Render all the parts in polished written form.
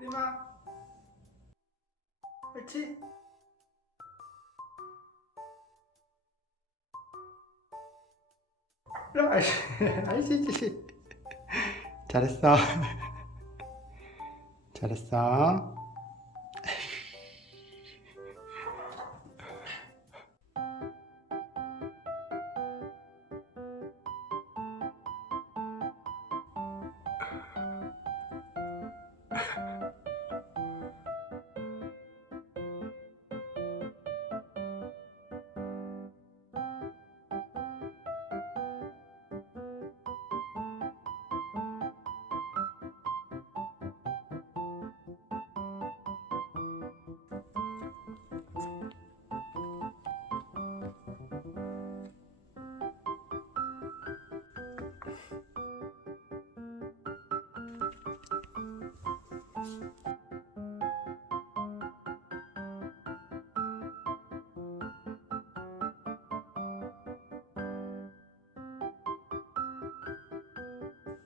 그림아, 옳지? 아이씨, 아이씨, 잘했어. 잘했어.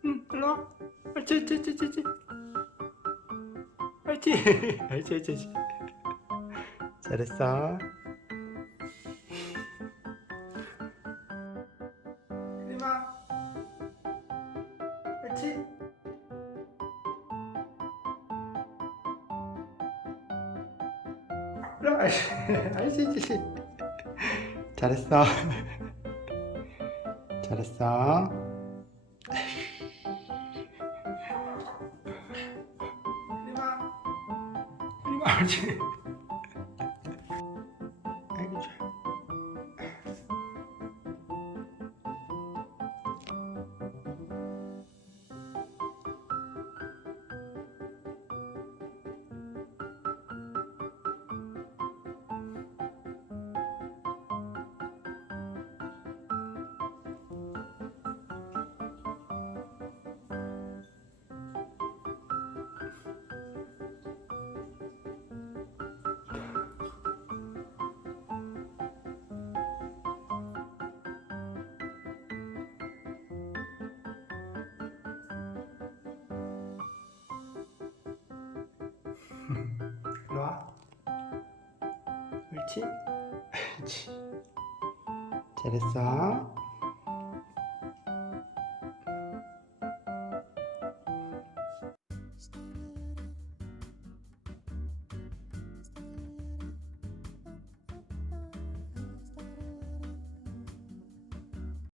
응, 일로 와. 옳지, 옳지, 옳지, 옳지. 옳지, 옳지, 옳지, 옳지. 잘했어. 그림아, 옳지? 아이씨, 아이씨, 잘했어. 잘했어. 그림아, 그림아, 옳지? 아이고, 좋아. 일로 와. 옳지? 옳지. 잘했어.